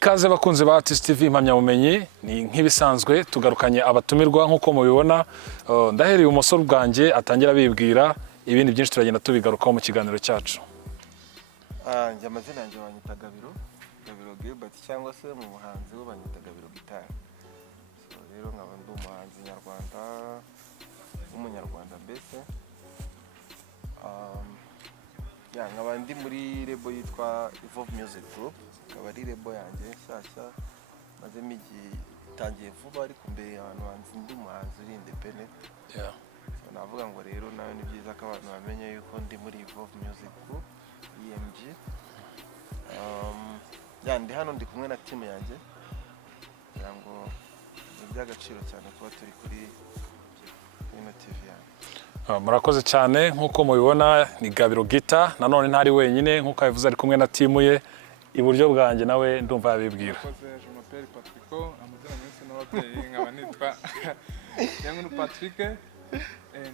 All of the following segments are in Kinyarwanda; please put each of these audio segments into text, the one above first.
Ikaze bakunze ba RTC TV impamyabumenyi ni nk'ibisanzwe tugarukanye abatumirwa nkuko mubibona ndahereye umusoro bwanjye atangira bibwira ibindi byinshi turagenda tubigarukaho mu kiganiro cyacu. Njye amazina yanjye banyita Gabiro Guita cyangwa se mu buhanzi bo banyita Gabiro Guita. Rero nkaba ndi umuhanzi nyarwanda w'umunyarwanda mbese. Nkaba ndi muri label yitwa Evolve Music Group. Akaba ari label yanjye nshyashya maze igihe itangiye vuba ariko mbere abantu banzi ndi umuhanzi uri independent. Navuga ngo rero nawe ni byiza ko abantu bamenye yuko ndi muri Evolve Music Group EMG. Ndi hano ndi kumwe na team yanjye kugira ngo ni by'agaciro cyane kuba turi kuri ino TV yanjye. Murakoze cyane nkuko mubibona ni Gabiro Guita nanone ntari wenyine nkuko yavuze ari kumwe na team ye iburyo bwanjye nawe ndumva yabibwira. Amazina menshi n'ababyeyi nkaba nitwa Yangu Patrick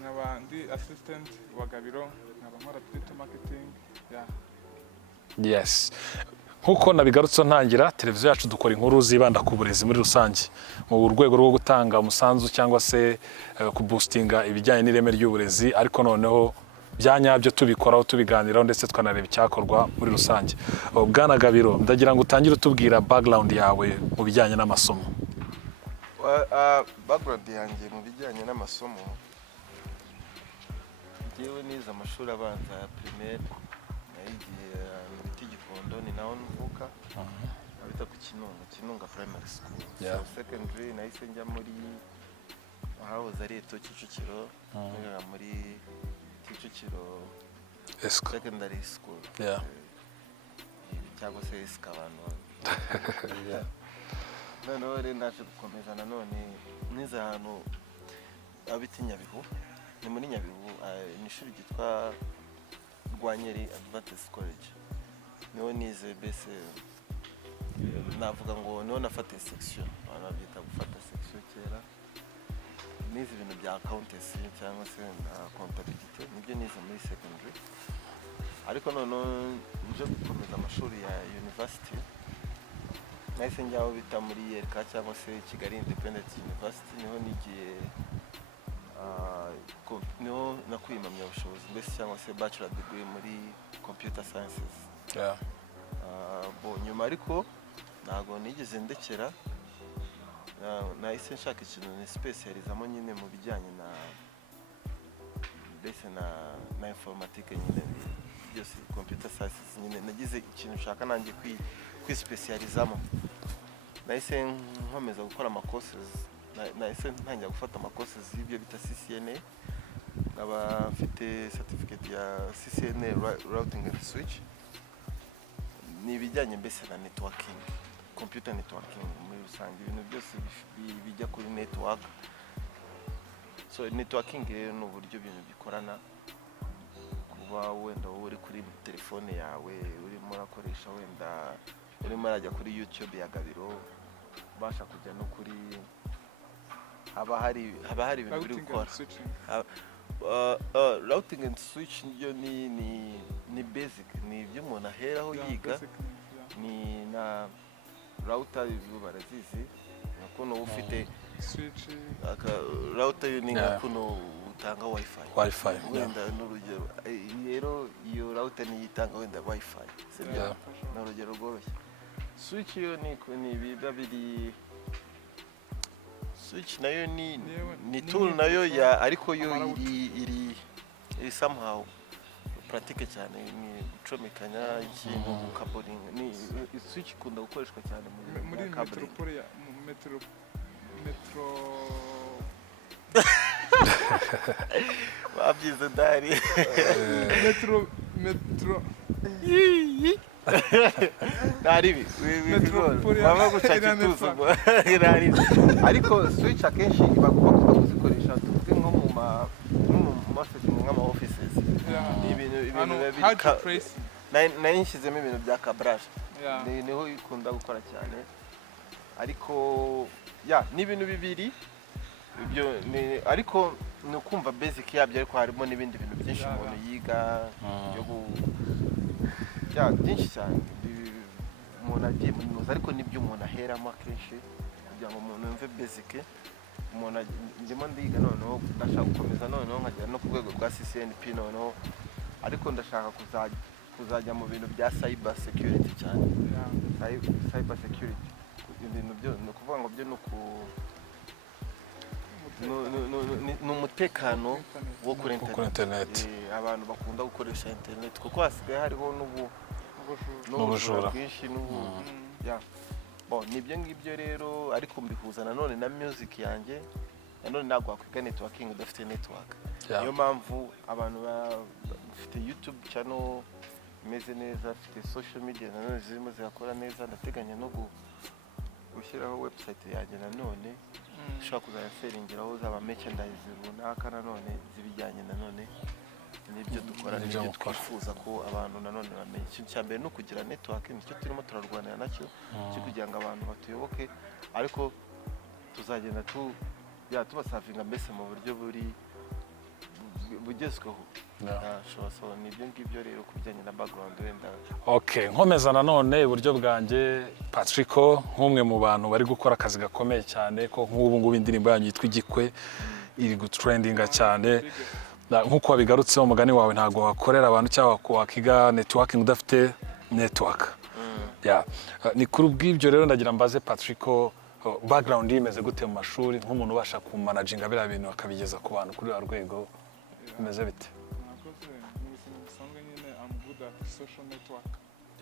nkaba ndi assistant wa Gabiro nkaba nkora digital marketing. Yes. Nkuko nabigarutse ntangira televiziyo yacu dukora inkuru zibanda ku burezi muri rusange mu rwego rwo gutanga umusanzu cyangwa se kuboostinga ibijyanye n'ireme ry'uburezi ariko noneho byanyabyo tubikoraho tubiganiraho ndetse twanareba icyakorwa muri rusange. Bwana Gabiro ndagira ngo utangire utubwira background yawe mu bijyanye n'amasomo. Background yanjye mu bijyanye n'amasomo ngewe nize amashuri abanza ya primaire nayigiye ni naho mvuka abita ku Kinunga primary school. So secondary nahise njya muri ahahoze ari Kicukiro muri Kicukiro secondary school cyangwa se abantu noneho rero naje gukomeza nanone nize ahantu abita Nyabihu ni muri Nyabihu ni ishuri ryitwa Rwanyeri Adventist College. Niho nize bese navuga ngo niho nafata section banabyita gufata section kera nize ibintu bya accountancy cyangwa se na contabilité nibyo nize muri secondary ariko none nje gukomeza amashuri ya university nahise njyaho bita muri YLK cyangwa se Kigali Independent University niho nigiye niho nakuye impamyabushobozi mbese cyangwa se bachelor degree muri computer sciences. Nyuma ariko ntago nigeze ndekera nahise nshaka ikintu ni specializamo nyine mu bijyanye na mbese na informatique nyine byose computer sciences nyine nagize ikintu nshaka nanjye kwispecializamo nahise nkomeza gukora ama courses nahise ntangira gufata ama courses y'ibyo bita CCNA nkaba mfite certificate ya CCNA routing and switch ni ibijyanye mbese na networking computer networking muri rusange ibintu byose bijya kuri network. So networking rero ni uburyo ibintu bikorana kuba wenda uri kuri telefone yawe urimo urakoresha wenda urimo arajya kuri YouTube ya Gabiro basha kujya no kuri haba hari ibintu biri gukora routing and switch niyo ni basic ni ibyo umuntu aheraho yiga ni na router barazizi nakuno ufite switch router yo ni nakuno utanga wifi wenda n'urugero rero iyo router ni itanga wenda wifi sibyo na urugero rworoshye. Switch yo ni biba biri switch nayo ni tool nayo ya ariko yo iri somehow pratique cyane ni gucomekanya ikintu coupling ni switch ikunda gukoreshwa cyane muri metro wabyize ndari metro naribi baba gushaka tuzo nari ariko switch akenshi bagomba kuzikoresha tuvuge nko mu ma offices ibintu nayinshizemo ibintu bya cabrage niho ikunda gukora cyane ariko ni ibintu bibiri ibyo ariko ni ukumva basic yabyo ariko harimo n'ibindi bintu byinshi umuntu yiga byinshi cyane umuntu agiye muri muzi ariko nibyo umuntu aheramo akenshi kugira ngo umuntu yumve basic umuntu ndimo ndiga noneho ndashaka gukomeza noneho nkagera no ku rwego rwa CCNP noneho ariko ndashaka kuzajya mu bintu bya cyber security cyane cyber security ibintu byo no kuvuga ngo byo ni umutekano wo kuri internet abantu bakunda gukoresha internet kuko hasigaye hariho n'ubujura bwinshi nibyo ngibyo rero ariko mbihuza nanone na music yanjye nanone ntabwo wakwiga networking udafite network niyo mpamvu abantu bafite YouTube channel imeze neza afite social media nanone zirimo zirakora neza ndateganya no gushyiraho website yanjye nanone ushobora kuzayasengeraho zaba merchandise runaka nanone zibijyanye nanone n'ibyo dukora n'ibyo twifuza ko abantu nanone bamenye ikintu cya mbere no kugira network nicyo turimo turarwanira nacyo cyo kugira ngo abantu batuyoboke ariko tuzagenda tubasavinga mbese mu buryo bugezweho nibyo ngibyo rero kubijyanye na background wenda nkomeza nanone iburyo bwanjye Patrico nk'umwe mu bantu bari gukora akazi gakomeye cyane ko nk'ubu ngubu indirimbo yanyu yitwa Igikwe iri gutrendinga cyane nk'uko wabigarutseho umugani wawe ntabwo wakorera abantu cyangwa wakiga networking udafite network ni kuri ubw'ibyo rero ndagira mbaze Patrico background imeze gute mu mashuri nk'umuntu ubasha kumanaginga biriya bintu akabigeza ku bantu kuri rwego bimeze bite social network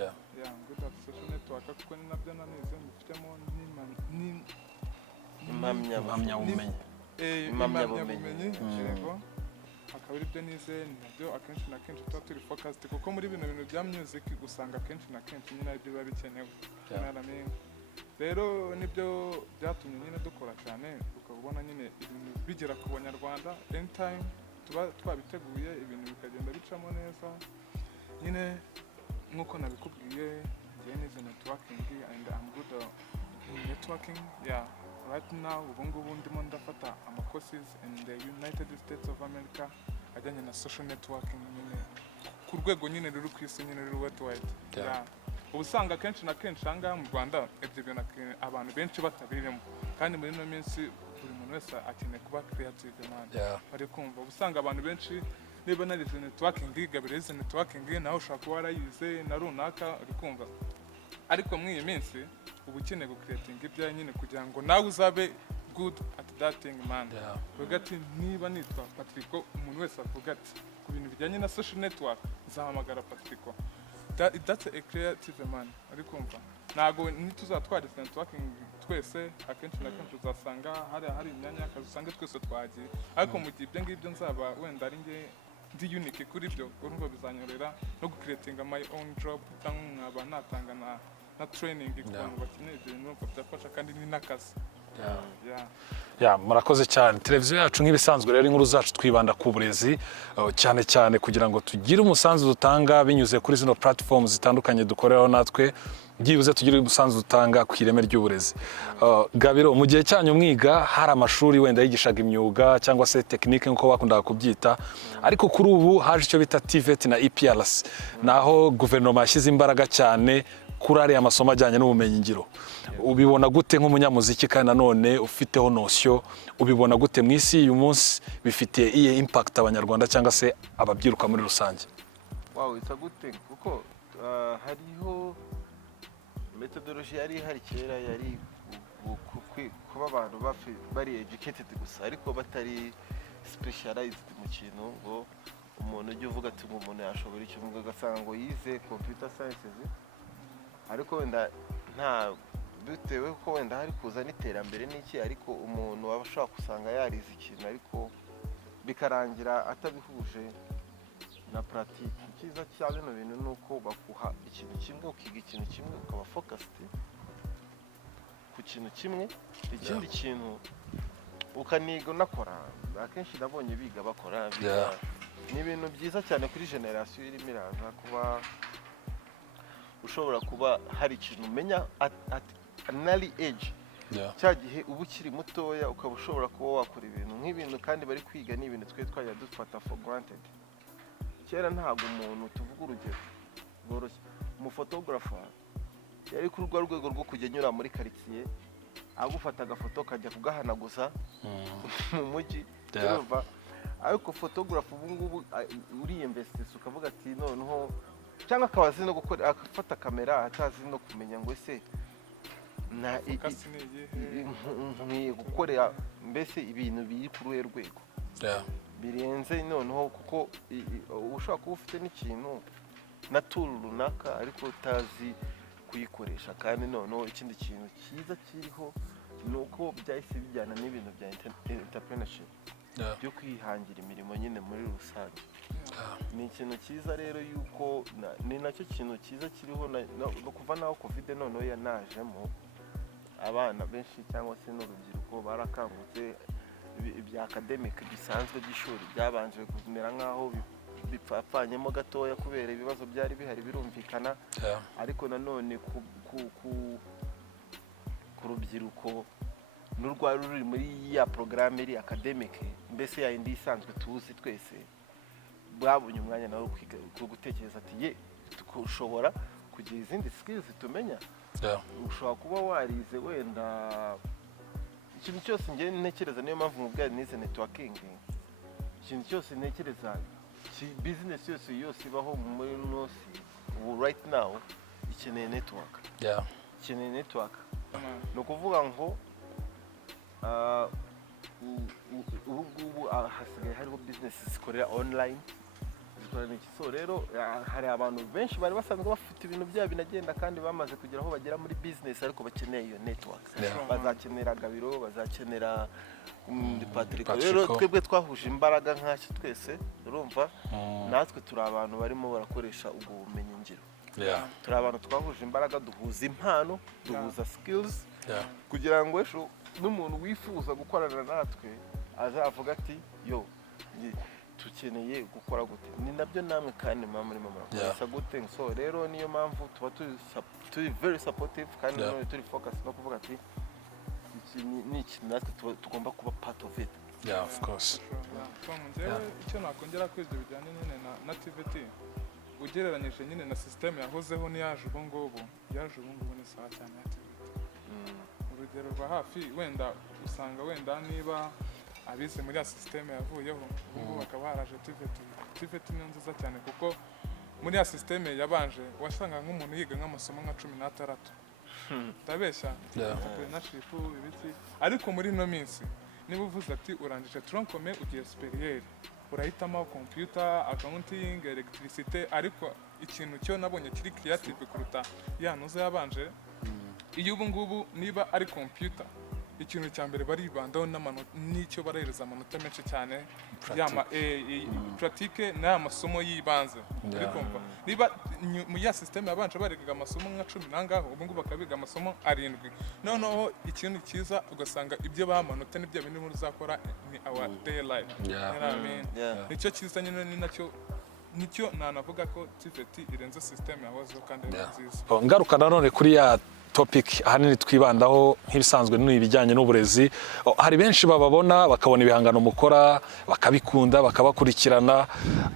I'm good at social network kuko ni nabyo nanize mbifitemo impamyabumenyi yego akaba ari byo nize nabyo akenshi na kenshi tuba turi focused kuko muri bino bintu bya music usanga akenshi na kenshi nyine aribyo biba bikenewe rero nibyo byatumye nyine dukora cyane ukabona nyine ibintu bigera ku banyarwanda anytime tuba twabiteguye ibintu bikagenda bicamo neza nyine nkuko nabikubwiye ngiye nize networking and I'm good in networking right now ubu ngubu ndimo ndafata courses in the United States of America ajyanye na social networking nyine ku rwego nyine ruri ku isi nyine ruri worldwide ubusanga kenshi na kenshi anga mu Rwanda ibyo bintu abantu benshi batabirimo kandi muri no minsi buri muntu wese akeneye kuba creative man bari kumva ubusanga abantu benshi niba narize networking Gabiro networking naho ushaka kuba warayize na runaka uri kumva ariko muri iyi minsi ubu ukeneye gucreating ibya nyine kugira ngo nawe uzabe good at that thing man vuga ati niba nitwa Patrico umuntu wese avuga ati ku bintu bijyanye na social network zahamagara Patrico that's a creative man ari kumva nago nituzatwara networking twese akenshi na kenshi uzasanga hari imyanya akazi usanga twese twagiye ariko mu gihe ibyo ngibyo nzaba wenda ari nge ndi unique kuri byo urumva bizanyorera no gucreating my own job cyangwa natanga na training ku bantu bakeneye ibintu byafasha kandi ni nakazi murakoze cyane televiziyo yacu nk'ibisanzwe rero inkuru zacu twibanda ku burezi cyane cyane kugira ngo tugire umusanzu dutanga binyuze kuri zino platforms zitandukanye dukoreraho natwe byibuze tugire umusanzu dutanga ku ireme ry'uburezi Gabiro mu gihe cyanyu mwiga hari amashuri wenda yigishaga imyuga cyangwa se technique nko bakundaga kubyita ariko kuri ubu haje icyo bita TVET na EPRS naho guverinoma yashyize imbaraga cyane kuri ariya masomo ajyanye n'ubumenyi ngiro ubibona gute nk'umunyamuziki kandi nanone ufiteho notion ubibona gute mu isi uyu munsi bifitiye iye impact abanyarwanda cyangwa se ababyiruka muri rusange it's a good thing kuko hariho methodology yari hari kera yari kuba abantu bari educated gusa ariko batari specialized mu kintu ngo umuntu ujye uvuga ati ngo umuntu yashobora icyo ngo gasanga ngo yize computer sciences ariko wenda nta dutewe ko wenda hari kuza n'iterambere n'iki ariko umuntu waba ashaka gusanga yarize ikintu ariko bikarangira atabihuje na pratique icyiza cya bino bintu nuko bakuha ikintu kimwe ukiga ikintu kimwe ukaba focused ku kintu kimwe ikindi kintu ukaniga unakora akenshi nabonye biga bakora ni ibintu byiza cyane kuri generation irimo iraza kuba ushobora kuba hari ikintu umenya at an early age cya gihe uba ukiri mutoya ukaba ushobora kuba wakora ibintu nk'ibintu kandi bari kwiga ni ibintu twe twajya dufata for granted kera ntabwo umuntu tuvuga urugero rworoshye umufotographer yari kuri urwo rwego rwo kujya nyura muri quartier agufata agafoto kajya kugahanaguza mu mujyi urumva ariko photographer ubu ngubu uri investise ukavuga ati noneho cyangwa akabazi no gukora afata kamera atazi no kumenya ngo ese na nkwiye gukorera mbese ibintu biri kuri rwego birenze noneho kuko ushobora kuba ufite n'ikintu na tool runaka ariko utazi kuyikoresha kandi noneho ikindi kintu cyiza kiriho nuko byahise bijyana n'ibintu bya entrepreneurship byo kwihangira imirimo nyine muri rusange ni ikintu cyiza rero yuko ni nacyo kintu cyiza kiriho no kuva naho covid noneho yanajemo abana benshi cyangwa se n'urubyiruko barakangutse ibya academic bisanzwe by'ishuri byabanje kumera nkaho bipfapfanyemo gatoya kubera ibibazo byari bihari birumvikana ariko nanone ku rubyiruko n'urwari ruri muri ya programme iri academic mbese ya indi isanzwe tuzi twese babonye umwanya nawe gutekereza ati ye tukushobora kugira izindi skills tumenya ushobora kuba warize wenda ikintu cyose ngiye ntekereza niyo mpamvu mubwira nize networking ikintu cyose ntekereza business yose ibaho muri nosi right now ikeneye network ikeneye network no kuvuga ngo ubu hasigaye hariho business zikorera online zikorana iki so rero hari abantu benshi bari basanzwe bafite ibintu byabo binagenda kandi bamaze kugera aho bagera muri business ariko bakeneye iyo network bazakenera Gabiro bazakenera Patrick rero twebwe twahuje imbaraga nk'acyo twese urumva natwe turi abantu barimo barakoresha ubwo bumenyi ngiro turi abantu twahuje imbaraga duhuza impano duhuza skills kugira ngo ejo n'umuntu wifuza gukorana natwe azavuga ati yo tukeneye gukora gute ni nabyo namwe kandi muri murakoresha gute so rero niyo mpamvu tuba turi very supportive kandi turi focus no kuvuga ati ni ikintu natwe tugomba kuba part of it of course icyo nakongera kwibyo bijyanye nyine na TVT ugereranyije nyine na system yahozeho niyaje ubu ngubu ni sawa cyane ya TVT urugero rwa hafi wenda usanga wenda niba abize muri ya system yavuyeho ubu bakaba haraje TVT ni nziza cyane kuko muri ya system yabanje wasanga nk'umuntu yiga nk'amasomo nka 16 tabeshya entrepreneurship ibiki ariko muri no minsi niba uvuze ati urangije troncome ugiye superieur urahitamo computer accounting electricité ariko ikintu cyo nabonye kiri creative kuruta yanuze yabanje iyo ubu ngubu niba ari computer ikintu cya mbere baribandaho n'icyo barahereza amanota menshi cyane yama pratique n'amasomo yibanze urikumva niba mu ya system yabanje barigaga amasomo nka 10 nangaho ubu ngubu bakabiga amasomo 7 noneho ikintu cyiza ugasanga ibyo bamanota n'ibyo bindi muri zakora ni our day life nicyo cyiza nyine ni nacyo nicyo nanavuga ko TVT irenze system yahozeho kandi nziza ngaruka nanone kuri ya topic ahanini twibandaho nk'ibisanzwe n'ibijyanye n'uburezi hari benshi bababona bakabona ibihangano mukora bakabikunda bakabakurikirana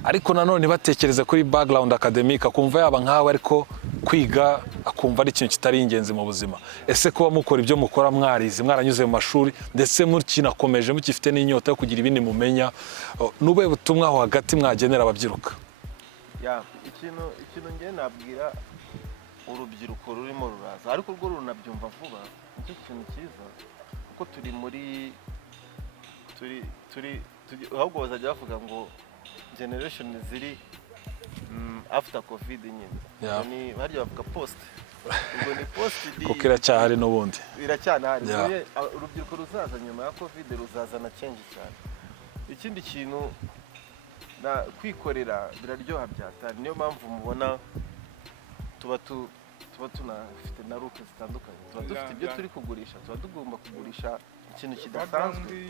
ariko nanone batekereza kuri background academic akumva yaba nkawe ariko kwiga akumva ari ikintu kitari ingenzi mu buzima ese kuba mukora ibyo mukora mwarize mwaranyuze mu mashuri ndetse mukinakomeje mukifite n'inyota yo kugira ibindi mumenya nube butumwa aho hagati mwagenera ababyiruka ikintu ngiye nabwira urubyiruko rurimo ruraza ariko rwo runabyumva vuba nicyo kintu cyiza kuko turi ahubwo bazajya bavuga ngo generation ziri after covid nyine ni barya bavuga post ubwo ni post kuko iracyahari n'ubundi iracyahari urubyiruko ruzaza nyuma ya covid ruzazana change cyane ikindi kintu na kwikorera biraryoha byatari niyo mpamvu mubona tuba tunafite na route zitandukanye tuba dufite ibyo turi kugurisha tuba tugomba kugurisha ikintu kidasanzwe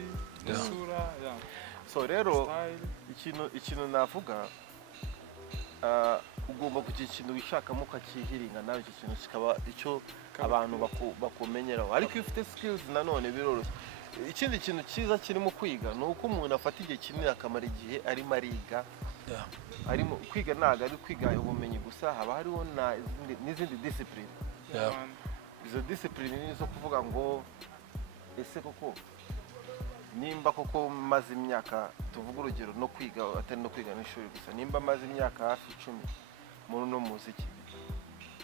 so rero ikintu navuga ugomba kugira ikintu wishakamo ukakihiringa nawe icyo kintu kikaba icyo abantu bakumenyeraho ariko iyo ufite skills nanone biroroshye ikindi kintu cyiza kirimo kwiga ni uko umuntu afata igihe kinini akamara igihe arimo ariga arimo kwiga ntabwo ari kwiga ubumenyi gusa haba hariho n'izindi discipline izo discipline nizo kuvuga ngo ese koko nimba koko maze imyaka tuvuga urugero no kwiga atari no kwiga n'ishuri gusa nimba maze imyaka hafi 10 muri no muziki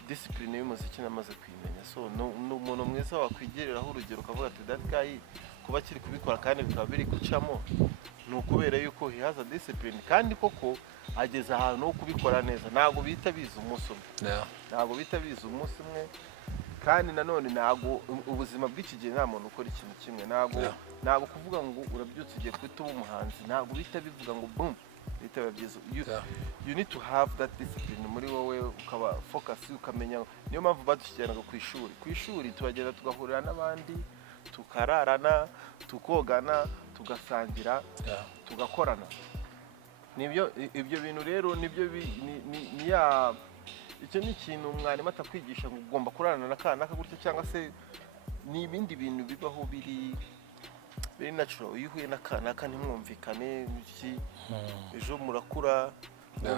discipline y'umuziki namaze kwimenya so umuntu mwiza wakwigereraho urugero ukavuga ati that guy kuba kiri kubikora kandi bikaba biri gucamo nukubera yuko he has a discipline kandi koko ageze ahantu ho kubikora neza ntago bita biza umunsi umwe ntago bita biza umunsi umwe kandi nanone ntago ubuzima bw'iki gihe nta muntu ukora ikintu kimwe ntago kuvuga ngo urabyutse ugiye kwita umuhanzi ntago bita bivuga ngo boom bita byiza you need to have that discipline muri wowe ukaba focus ukamenya niyo mpamvu badushyiranaga ku ishuri tuhagenda tugahurira n'abandi tukararana tukogana tugasangira tugakorana nibyo ibyo bintu rero nibyo icyo ni ikintu umwarimu atakwigisha ngo ugomba kurarana n'akana gutya cyangwa se n'ibindi bintu bibaho biri natural iyo uhuye n'akana ntimwumvikane iki ejo murakura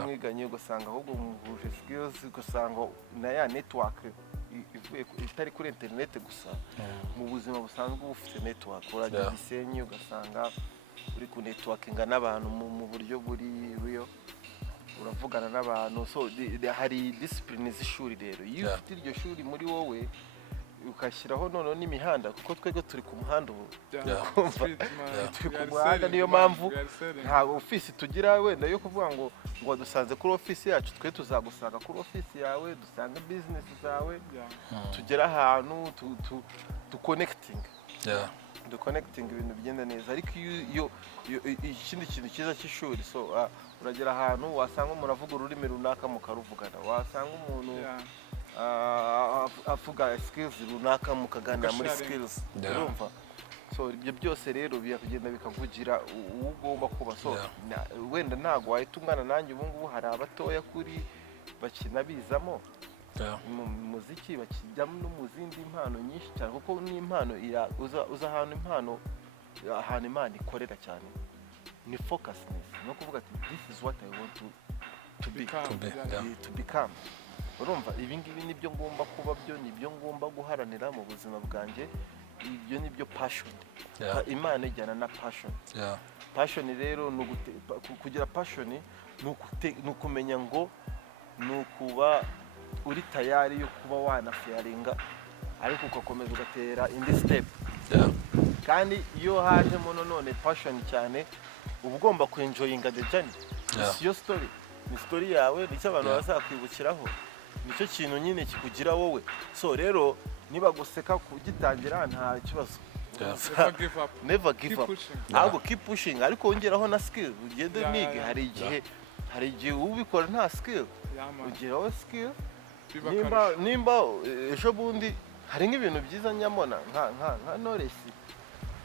mwiganye ugasanga ahubwo muhuje skills ugasanga na ya network ivuye itari kuri internet gusa mu buzima busanzwe ufite network urajya Gisenyi ugasanga uri ku networkinga n'abantu mu buryo buri real uravugana n'abantu so hari discipline z'ishuri rero iyo ufite iryo shuri muri wowe ukashyiraho none n'imihanda kuko twego turi ku muhanda ubu turi ku muhanda niyo mpamvu nta office tugira wenda yo kuvuga ngo dusanze kuri office yacu twe tuzagusanga kuri office yawe dusanga business zawe tugera ahantu tu connecting ibintu bigenda neza ariko iyo ikindi kintu cyiza cy'ishuri so uragera ahantu wasanga umuntu avuga ururimi runaka mukaruvugana wasanga umuntu avuga skills runaka mukaganira muri skills urumva so ibyo byose rero biyagenda bikavugira ugomba kuba so wenda ntago wahitungana nanjye ubu ngubu hari abatoya kuri bakina bizamo mu muziki bakijyamo no mu zindi impano nyinshi cyane kuko n'impano uza ahantu Imana ikorera cyane ni focusness no kuvuga ati this is what I want to become urumva ibi ngibi nibyo ngomba kuba byo nibyo ngomba guharanira mu buzima bwanjye ibyo nibyo passion Imana ijyana na passion rero kugira passion ni ukumenya ngo ni ukuba uri tayari yo kuba wanafaringa ariko ugakomeza ugatera indi step kandi iyo hajemo none passion cyane uba ugomba kuenjoyinga the journey it's your story ni story yawe nicyo abantu bazakwibukiraho nicyo kintu nyine kikugira wowe so rero niba guseka kugitangira nta kibazo never give up ahubwo keep pushing ariko wongeraho na skill ugende nige hari igihe ubikora nta skill ugeraho skill nimba ejo bundi hari nk'ibintu byiza nyamona nka Knowless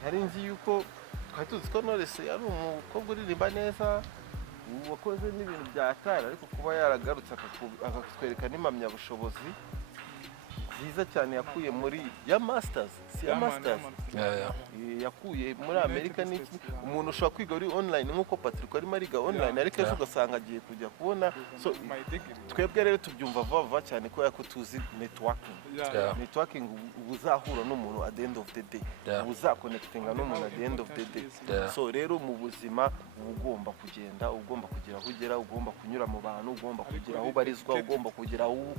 hari nzi yuko twari tuzi ko Knowless ari umukobwa uririmba neza wakoze n'ibintu bya atari ariko kuba yaragarutse akatwereka n'impamyabushobozi nziza cyane yakuye muri ya masters yakuye muri Amerika n'iki umuntu ushobora kwiga uri online nk'uko Patrick arimo ariga online ariko ejo ugasanga agiye kujya kubona so twebwe rero tubyumva vuba cyane ko yako tuzi networking ubuzahura n'umuntu at the end of the day ubuzakonnectinga n'umuntu at the end of the day so rero mu buzima ugomba kugenda ugomba kugira aho ugera ugomba kunyura mu bantu ugomba kugira aho barizwa ugomba kugira aho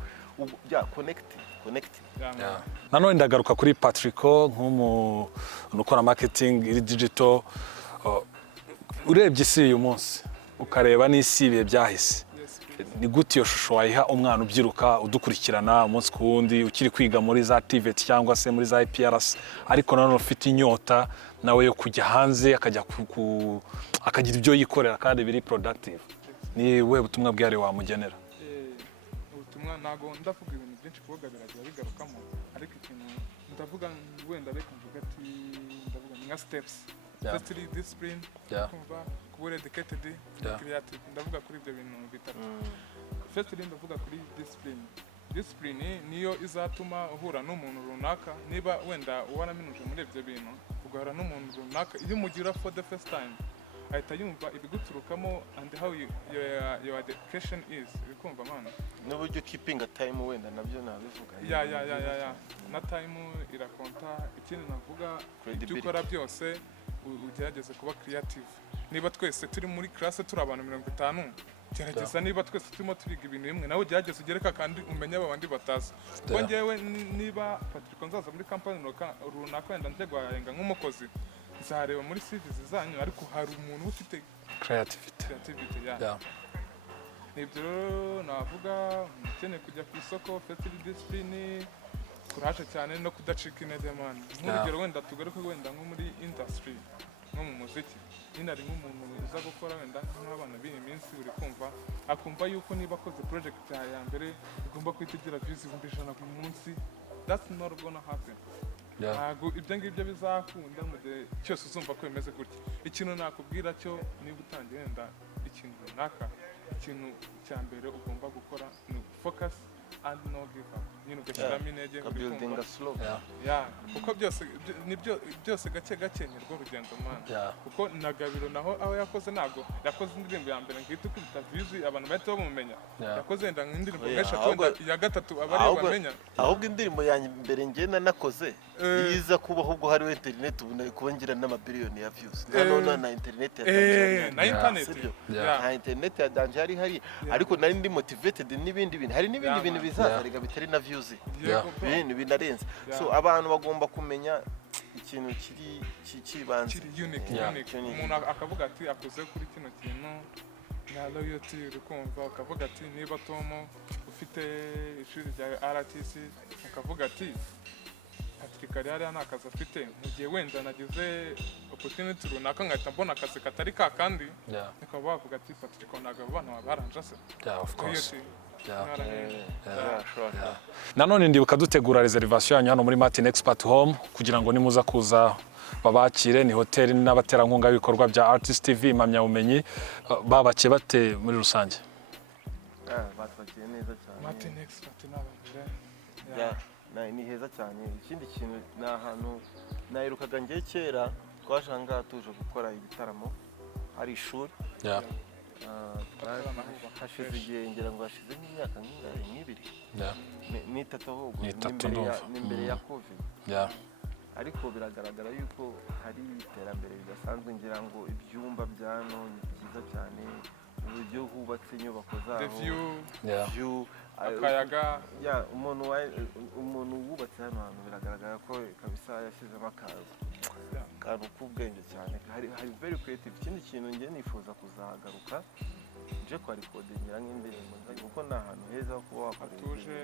connecting nanone ndagaruka kuri Patrick nk'umuntu ukora marketing iri digital urebye isi uyu munsi ukareba n'isi ibihe byahise ni gute iyo shusho wayiha umwana ubyiruka udukurikirana umunsi ku wundi ukiri kwiga muri za TVET cyangwa se muri za IPRS ariko nanone ufite inyota nawe yo kujya hanze akagira ibyo yikorera kandi biri productive ni we butumwa bwari wamugenera ubutumwa nago ndavuga ibintu byinshi kuvuga biragira bigarukamo ariko ikintu ndavuga wenda reka mvuga ati ndavuga nka steps firstly discipline kumva kuba dedicated creative ndavuga kuri ibyo bintu bitatu firstly ndavuga kuri discipline niyo izatuma uhura n'umuntu runaka niba wenda waraminuje muri ibyo bintu ugahura n'umuntu runaka iyo mugira for the first time ahita yumva ibiguturukamo and how your education is bikumva man n'uburyo keeping a time wenda nabyo nabivuga ya na time irakonta ikindi navuga ibyo ukora byose ugerageze kuba creative niba twese turi muri class turi abantu 50 gerageza niba twese turimo turiga ibintu bimwe nawe gerageza ugereka kandi umenye abandi batazi ko ngewe niba Patrick nzaza muri company runaka wenda ndegwayenga nk'umukozi nzareba muri CVs zanyu ariko hari umuntu ufite creativity nibyo navuga mukene kujya ku isoko fetival discipline courage cyane no kudacika intege man nk'urugero wenda tugaruke wenda nko muri industry no mu muziki nyine ari nk'umuntu uza gukora wenda nk'abana b'iyi minsi uri kumva akumva yuko niba akoze project ya mbere igomba kwitigira views 100 ku munsi that's not gonna happen ntabwo ibyo ngibyo bizakunda mu gihe cyose uzumva ko bimeze gutya ikintu nakubwira cyo niba utangiye wenda ikintu runaka ikintu cya mbere ugomba gukora ni focus and no give up nyine ugashyiramo intege building a slow kuko byose gake gake ni rwo rugendo man kuko na Gabiro naho aho yakoze ntabwo yakoze indirimbo ya mbere ngihita ukubita views abantu bahita bamumenya yakoze wenda nk'indirimbo eshatu ya gatatu abari bamenya ahubwo indirimbo ya mbere ngena nakoze yiza kuba ahubwo hariho internet ubu kubongira n'amabiliyoni ya views na internet na internet ya danje hari ariko nari ndi motivated n'ibindi bintu hari n'ibindi bintu bizaza rega bitari na views ibintu binarenze so abantu bagomba kumenya ikintu kibanze kiri unique umuntu akavuga ati akoze kuri kino kintu na loyalty ukumva akavuga ati niba Tom ufite ishuri rya RTC akavuga ati Patrick ari nta kazi afite mu gihe wenda nagize opportunity runaka ngahita mbona akazi katari kakandi nikaba bavuga ati Patrick ntabwo abana baranje se of course sure nanone ndibuka dutegura reservation yanyu hano muri Martin Expert Home kugira ngo nimuza kuza babakire ni hoteli n'abaterankunga b'ibikorwa bya Artist TV impamyabumenyi babakiye bate muri rusange batwakiye neza cyane Martin Expert n'abandi ni heza cyane ikindi kintu ni ahantu nayirukaga ngiye kera twashanga tuje gukora ibitaramo hari ishuri hashize igihe ngira ngo hashize nk'imyaka nk'ibiri n'itatu ahubwo n'imbere ya covid ariko biragaragara yuko hari iterambere bidasanzwe ngira ngo ibyumba bya none byiza cyane uburyo hubatse inyubako zaho akayaga umuntu wubatse hano hantu biragaragara ko kabisa yashyizemo akantu k'ubwenge cyane hari very creative ikindi kintu ngiye nifuza kuzagaruka nje kwarikodingira nk'indirimbo kuko ni ahantu heza ho kuba wakorera atuje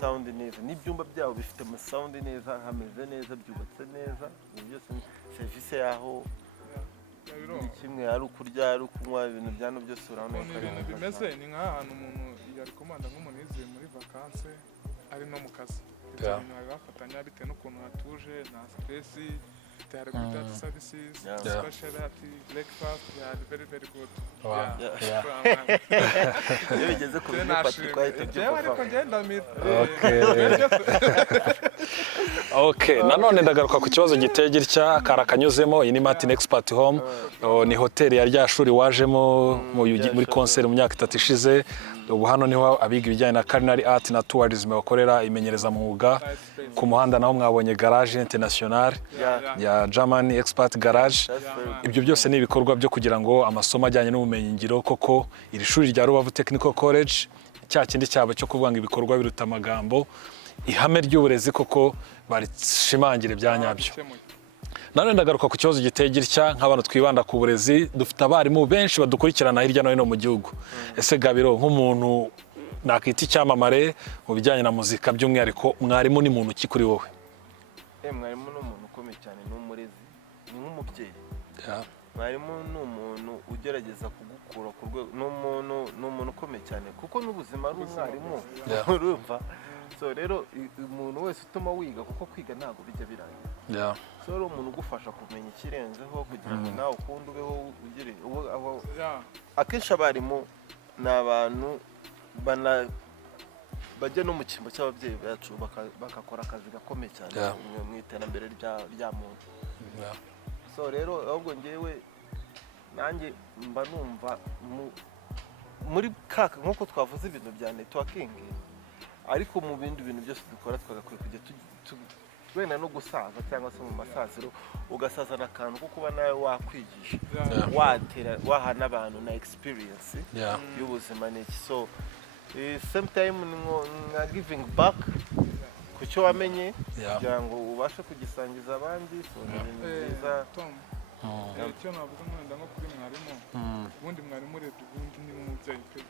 sound neza n'ibyumba byabo bifite sound neza hameze neza byubatse neza byose service yaho kimwe ari ukurya ari ukunywa ibintu byano byose urabona ko ibintu bimeze ni nk'ahantu umuntu yarikomanda nk'umuntu yiziye muri vacances ari no mu kazi ibintu bafatanya bitewe n'ukuntu hatuje nta stress there are good services specialty breakfast very very good iyo bigeze ku bintu Patrick ahita Okay, nanone ndagaruka ku kibazo giteye gitya karakanyuzemo iyi ni Martin Expert Home ni hoteli ya rya shuri wajemo muri concert mu myaka 3 ishize ubu hano niho abiga ibijyanye na culinary art na tourism bakorera imenyereza mwuga ku muhanda naho mwabonye garage international ya German Expert Garage ibyo byose ni ibikorwa byo kugira ngo amasomo ajyanye n'ubumenyi ngiro koko iri shuri rya Rubavu Technical College cya kindi cyabo cyo kuvuga ngo ibikorwa biruta amagambo ihame ry'uburezi koko barishimangire bya nyabyo none ndagaruka ku kibazo giteye gitya nk'abantu twibanda ku burezi dufite abarimu benshi badukurikirana hirya no hino mu gihugu ese Gabiro nk'umuntu nakita icyamamare mu bijyanye na muzika by'umwihariko mwarimu ni muntu ki kuri wowe mwarimu ni umuntu ukomeye cyane n'umurezi ni nk'umubyeyi mwarimu ni umuntu ugerageza kugukura ku rwego ni umuntu ukomeye cyane kuko n'ubuzima ari umwarimu urumva so rero umuntu wese utuma wiga kuko kwiga ntabwo bijya birangira so rero umuntu ugufasha kumenya ikirenzeho kugira ngo nawe ukunde ubeho ugire akenshi abarimu ni abantu bajya no mu cyimbo cy'ababyeyi bacu bagakora akazi gakomeye cyane mu iterambere rya muntu so rero ahubwo ngewe nanjye mba numva muri kaka nkuko twavuze ibintu bya networking ariko mu bindi bintu byose dukora twagakwiye kujya wenda no gusaza cyangwa se mu masaziro ugasazana akantu ko kuba nawe wakwigisha waha n'abantu na experience y'ubuzima n'iki so same time nka giving back ku cyo wamenye kugira ngo ubashe kugisangiza abandi so ni ibintu byiza. icyo navuga mwenda nko kuri mwarimu ubundi mwarimu leta ubundi ni umubyeyi pe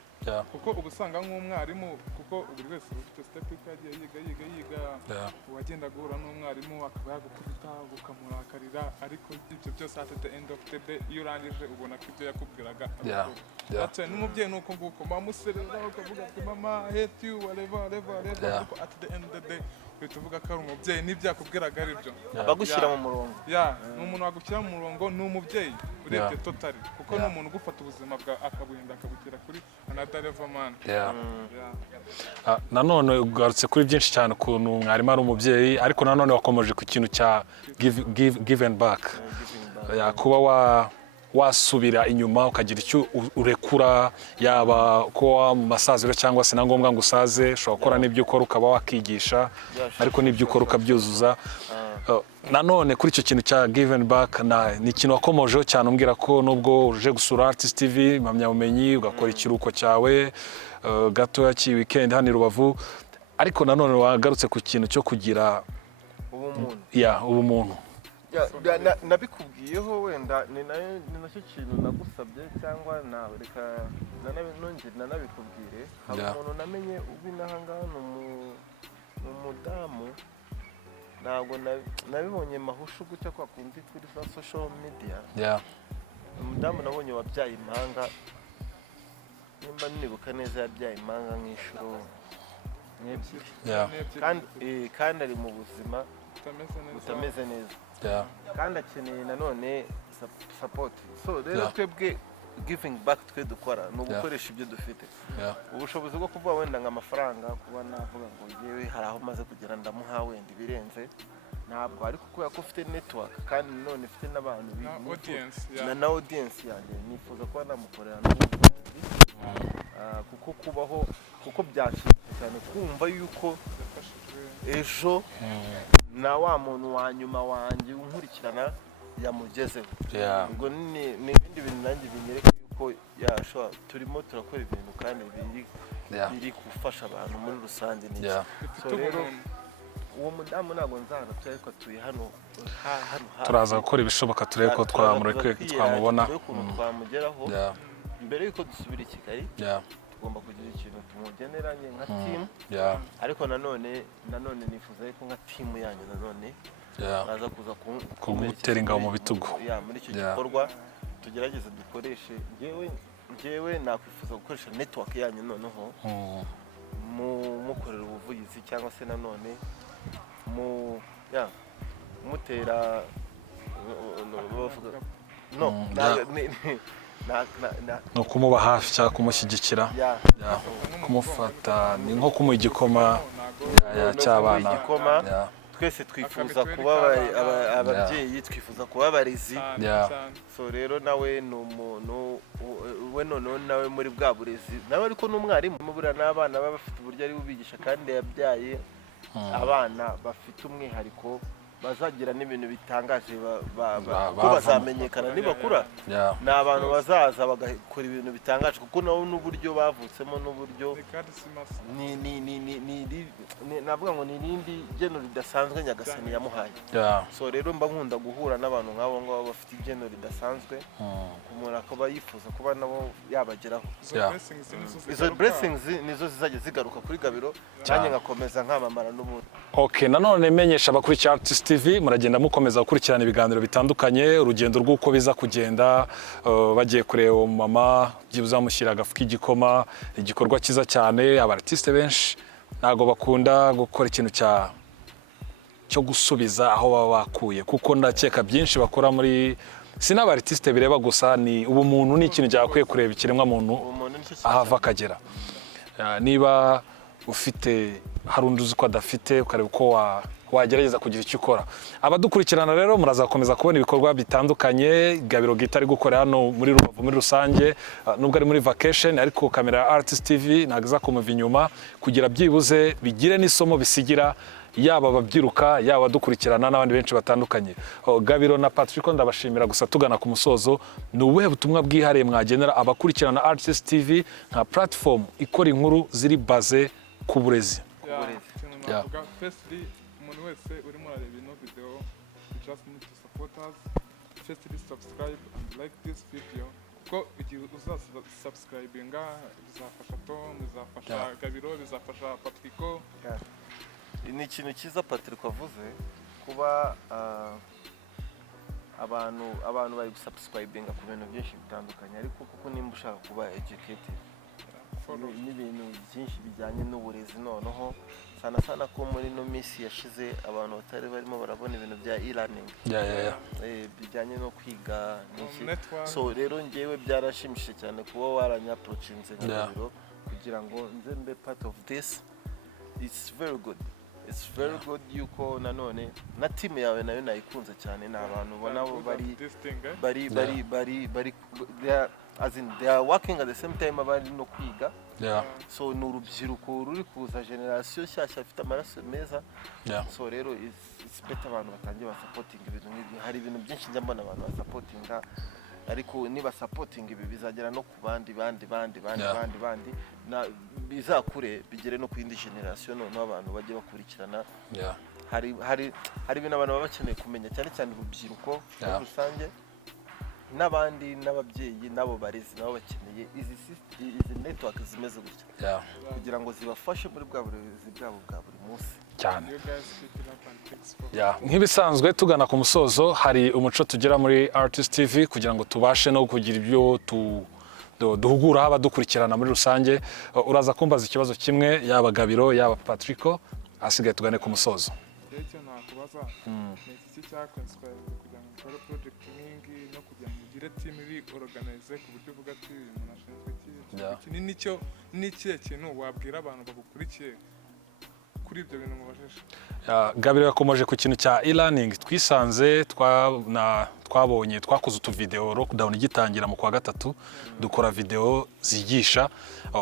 kuko ubu usanga nk'umwarimu kuko buri wese ufite step yagiye yiga wagenda guhura n'umwarimu akaba yagukubita ukamurakarira ariko ibyo byose at the end of the day iyo urangije ubona ko ibyo yakubwiraga atse n'umubyeyi nuko nguko bamusereza ukavuga ati mama hate you whatever ariko at the end of the day tuvuga ko ari umubyeyi n'ibyakubwiraga ari byo abagushyira mu murongo ni umuntu wagushyira mu murongo ni umubyeyi urebye totally kuko ni umuntu ugufata ubuzima bwa akabuhinda akabugera kuri another level man. Nanone ugarutse kuri byinshi cyane ukuntu mwarimu ari umubyeyi ariko nanone wakomeje ku kintu cya given back kuba wasubira inyuma ukagira icyo urekura yaba ko mu masaziro cyangwa se na ngombwa ngo usaze ushobora gukora n'ibyo ukora ukaba wakigisha ariko n'ibyo ukora ukabyuzuza. Nanone kuri icyo kintu cya given back ni ikintu wakomojeho cyane umbwira ko nubwo uje gusura RTC TV impamyabumenyi ugakora ikiruhuko cyawe gatoya cy'i weekend hano i Rubavu ariko nanone wagarutse ku kintu cyo kugira ubumuntu. Nabikubwiyeho wenda ni nacyo kintu nagusabye cyangwa nawe reka nanabikubwire hari umuntu namenye ubinaha ngaha ni umudamu ntabwo nabibonye mahushu gutya kwa kundi kuri social media umudamu nabonye wabyaye impanga nimba nibuka neza yabyaye impanga nk'inshuro n'ebyiri kandi ari mu buzima butameze neza kandi akeneye nanone support so rero twebwe giving back twe dukora ni ugukoresha ibyo dufite ubushobozi bwo kuvuga wenda nk'amafaranga kuba navuga ngo yewe hari aho maze kugera ndamuha wenda ibirenze ntabwo ariko kubera ko ufite network kandi none ufite n'abantu na audience yanjye nifuza kuba namukorera kuko kubaho kuko byashimye cyane kumva yuko ejo na wa muntu wa nyuma wanjye unkurikirana yamugezeho ubwo ni ibindi bintu nanjye binyereka yuko turimo turakora ibintu kandi biri gufasha abantu muri rusange so rero uwo mudamu ntabwo nzahana ariko atuye hano turaza gukora ibishoboka turebe ko twamubona twamugeraho mbere yuko dusubira i Kigali tugomba kugira ikintu tumugeneranye nka team ariko nanone nifuza yuko nka team yanyu nanone baza kuza kugutera ingabo mu bitugu muri icyo gikorwa tugerageze dukoreshe njyewe nakwifuza gukoresha network yanyu noneho mukorera ubuvugizi cyangwa se nanone mutera ni ukumuba hafi cyangwa kumushyigikira kumufata ni nko kumuha igikoma cy'abana. Twese twifuza kuba ababyeyi twifuza kuba abarezi so rero nawe ni umuntu we noneho nawe muri bwa burezi nawe ariko n'umwarimu mubura n'abana baba bafite uburyo ari bubigisha kandi yabyaye abana bafite umwihariko bazagira n'ibintu bitangaje ko bazamenyekana nibakura ni abantu bazaza bagakora ibintu bitangaje kuko nabo n'uburyo bavutsemo n'uburyo navuga ngo ni irindi geno ridasanzwe Nyagasani yamuhaye so rero mba nkunda guhura n'abantu nk'abo ngabo bafite igeno ridasanzwe umuntu akaba yifuza kuba nabo yabageraho izo blessings nizo zizajya zigaruka kuri Gabiro cyane ngakomeza nkamamara n'umuntu. Nanone menyesha abakurikira RTC TV muragenda mukomeza gukurikirana ibiganiro bitandukanye urugendo rw'uko biza kugenda bagiye kureba mama byibuza mushyira agafu k'igikoma igikorwa cyiza cyane. Abartiste benshi ntago bakunda gukora ikintu cyo gusubiza aho baba bakuye kuko ndakeka byinshi bakora muri n'abartiste bireba gusa ni ubumuntu ni ikintu cyakwiye kureba ikiremwamuntu ahava akagera. Niba ufite hari undi uzi ko adafite ukareba uko wagerageza kugira icyo ukora. Abadukurikirana rero muraza gukomeza kubona ibikorwa bitandukanye Gabiro Guita ari gukora hano muri Rubavu muri rusange, nubwo ari muri vacation ariko kamera ya RTC TV nagaza kumuva inyuma kugira byibuze bigire n'isomo bisigira yaba ababyiruka yaba dukurikirana n'abandi benshi batandukanye. Gabiro na Patrick ndabashimira, gusa tugana ku musozo, ni ubuhe butumwa bwihariye mwagenera abakurikirana RTC TV nka platform ikora inkuru ziri baze ku burezi? Firstly, umuntu wese urimo arareba ino video, you just need to support us. Firstly, subscribe and like this video. Ko igihe uzasubscribinga bizafasha Tom, bizafasha Gabiro, bizafasha Patrick. Ni ikintu cyiza Patrick avuze kuba abantu bari gusubscribinga ku bintu byinshi bitandukanye, ariko kuko nimba ushaka kuba educated n'ibintu byinshi bijyanye n'uburezi, noneho sana ko muri no minsi yashize abantu batari barimo barabona ibintu bya e-learning bijyanye no kwiga n'iki. So rero ngewe byarashimishije cyane kuba waranyaproachinze Gabiro kugira ngo nze mbe part of this. It's very good. It's very good yuko nanone na team yawe nayo nayikunze cyane, n'abantu bonabo bari as in they are working at the same time abari no kwiga. So ni urubyiruko ruri kuza generation nshyashya afite amaraso meza. So rero it's better abantu batangiye ba supporting ibintu nk'ibi. Hari ibintu byinshi njya mbona abantu ba supportinga, ariko niba supporting ibi bizagera no ku bandi na bizakure bigere no ku yindi generation, no abantu bajye bakurikirana. Hari ibintu abantu baba bakeneye kumenya, cyane cyane urubyiruko muri rusange n'abandi n'ababyeyi n'abo barezi nabo bakeneye izi network zimeze gutya kugira ngo zibafashe muri bwa burezi bwabo bwa buri munsi cyane. Nk'ibisanzwe tugana ku musozo, hari umuco tugira muri RTC TV kugira ngo tubashe no kugira ibyo duhugura abadukurikirana muri rusange. Uraza kumbaza ikibazo kimwe, yaba Gabiro yaba Patrick, asigaye tugane ku musozo. Icyo nakubaza ni iki cyakonspire kugira ngo ukore project nk'ingi no kugira ngo ugire team iri organize ku buryo uvuga ati umuntu ashinzwe iki n'ikihe kintu wabwira abantu bagukurikiye kuri ibyo bintu mubajije? Gabiro yakomeje ku kintu cya e-learning. Twisanze twabonye twakoze utuvideo lockdown igitangira mu kwa gatatu, dukora video zigisha.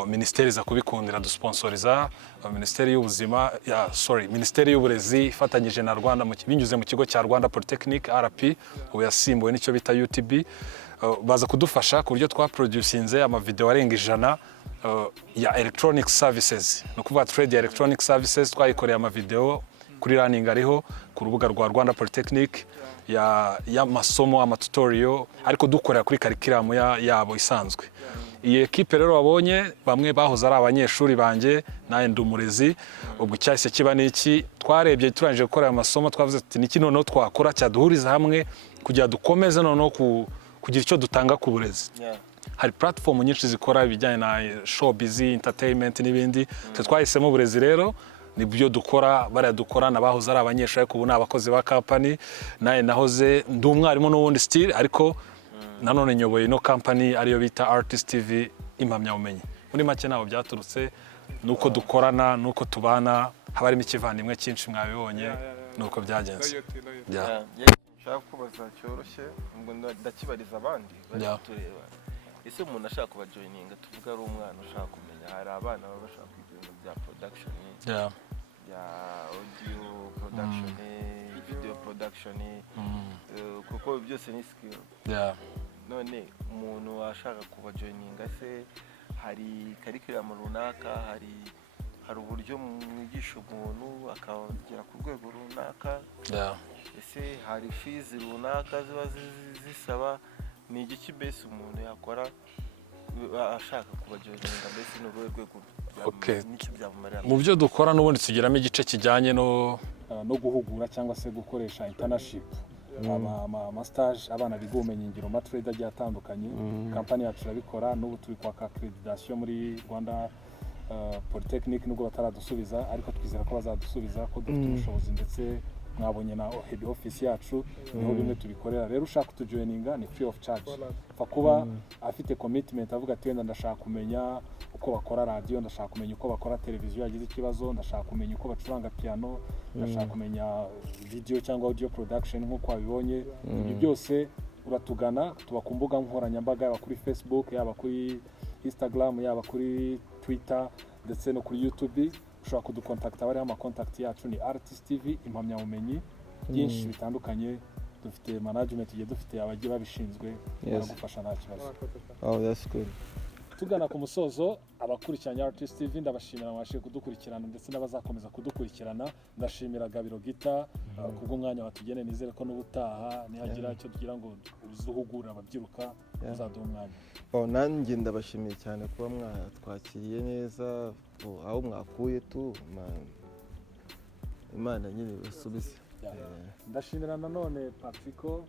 Ministeri za kubikundira dusponsoriza, Ministeri y'ubuzima Ministeri y'uburezi ifatanyije na Rwanda binyuze mu kigo cya Rwanda Polytechnic RP, ubu yasimbuwe n'icyo bita UTB. Baza kudufasha ku buryo twaproducinze amavideo arenga 100 ya electronic services, no kuvuga trade ya electronic services. Twayikoreye amavideo kuri learning ariho ku rubuga rwa Rwanda Polytechnic ya masomo amatutorial, ariko dukorera kuri curriculum yabo isanzwe. Iyi equipe rero wabonye bamwe bahoze ari abanyeshuri banjye naye ndumurezi, ubwo cyahise kiba n'iki, twarebye turangije gukora amasomo twavuze ati niki noneho twakora cyaduhuriza hamwe kugira dukomeze noneho kugira icyo dutanga ku burezi. Hari platform nyinshi zikora ibijyanye na showbiz, entertainment n'ibindi. Twahisemo uburezi rero nibyo dukora, dukora nabahoze ari abanyeshuri ariko ubu n'abakozi ba company. Naye nahoze ndi umwarimu n'ubundi still, ariko nanone nyoboye no company ariyo bita RTC TV impamya bumenyi. Muri make nabo byaturutse nuko dukorana, nuko tubana, habarimo ikivandimwe cyinshi mwabibonye nuko byagenze. Nshaka kubaza cyoroshye ngo ndakibariza abandi bari tureba. Ese umuntu ashaka kuba joininga, tuvuga ari umwana ushaka kumenya, hari abana baba bashaka kwiga ibintu bya production, ya audio production, video production, kuko byose ni skill. None umuntu ashaka kuba joininga, se hari curriculum runaka, hari uburyo mwigisha umuntu akagera ku rwego runaka? Ese hari fees runaka ziba zisaba? Ni igiki base umuntu yakora ashaka kuba joininga, base ni urwego n'icyo byamumarira? Mu byo dukora n'ubundi tugiramo igice kijyanye no guhugura cyangwa se gukoresha internship, ama stage abana biga ubumenyi ngiro, amatrade agiye atandukanye. Company yacu irabikora, n'ubu turi kwaka accreditation muri Rwanda Polytechnic, nubwo bataradusubiza ariko twizera ko bazadusubiza, ko dufite ubushobozi ndetse mwabonye na head office yacu niho bimwe tubikorera. Rero ushaka kutujoininga ni free of charge, fa kuba afite commitment avuga ati wenda ndashaka kumenya uko bakora radio, ndashaka kumenya uko bakora televiziyo yagize ikibazo, ndashaka kumenya uko bacuranga piano, ndashaka kumenya video cyangwa audio production nk'uko wabibonye. Ibyo byose uratugana, tuba ku mbuga nkoranyambaga, yaba kuri Facebook, yaba kuri Instagram, yaba kuri Twitter ndetse no kuri YouTube. Ushobora kudukontakta, bari ama contact yacu ni RTC TV impamyabumenyi byinshi bitandukanye. Dufite management igiye dufite abagiye babishinzwe baragufasha nta kibazo. Oh, that's good. Tugana ku musozo, abakurikiranya RTC TV ndabashimira mwashe kudukurikirana ndetse n'abazakomeza kudukurikirana. Ndashimira Gabiro Guita kubwo mwanya watugene, nizere ko n'ubutaha nihagira icyo tugira ngo uzuhugura ababyiruka uzaduha umwanya. Nanjye ndabashimiye cyane kuba mwatwakiriye neza, aho mwakuye tu Imana nyine usubize. Ndashimira nanone Patrico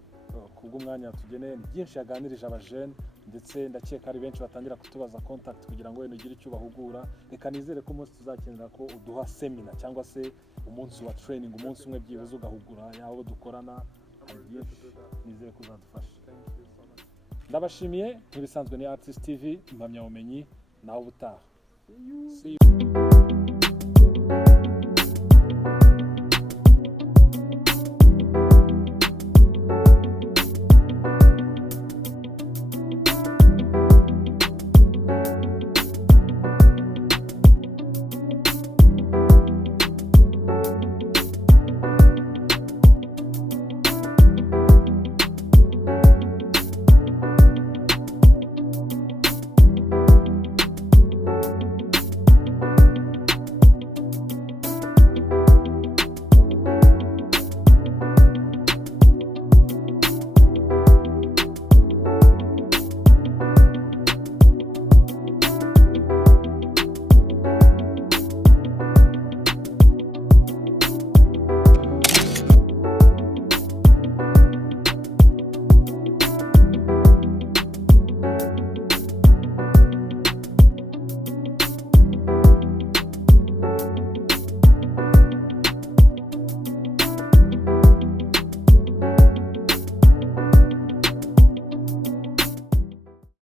kubwo mwanya tugeneye, byinshi yaganirije abajene ndetse ndakeka ari benshi batangira kutubaza contact kugira ngo wene ugire icyo bahugura. Reka nizere ko umunsi tuzakenera ko uduha seminar cyangwa se umunsi wa training, umunsi umwe byibuze ugahugura yabo dukorana, nizere ko uzadufasha. Ndabashimiye, ntibisanzwe ni RTC TV impamyabumenyi, nawe ubutaha.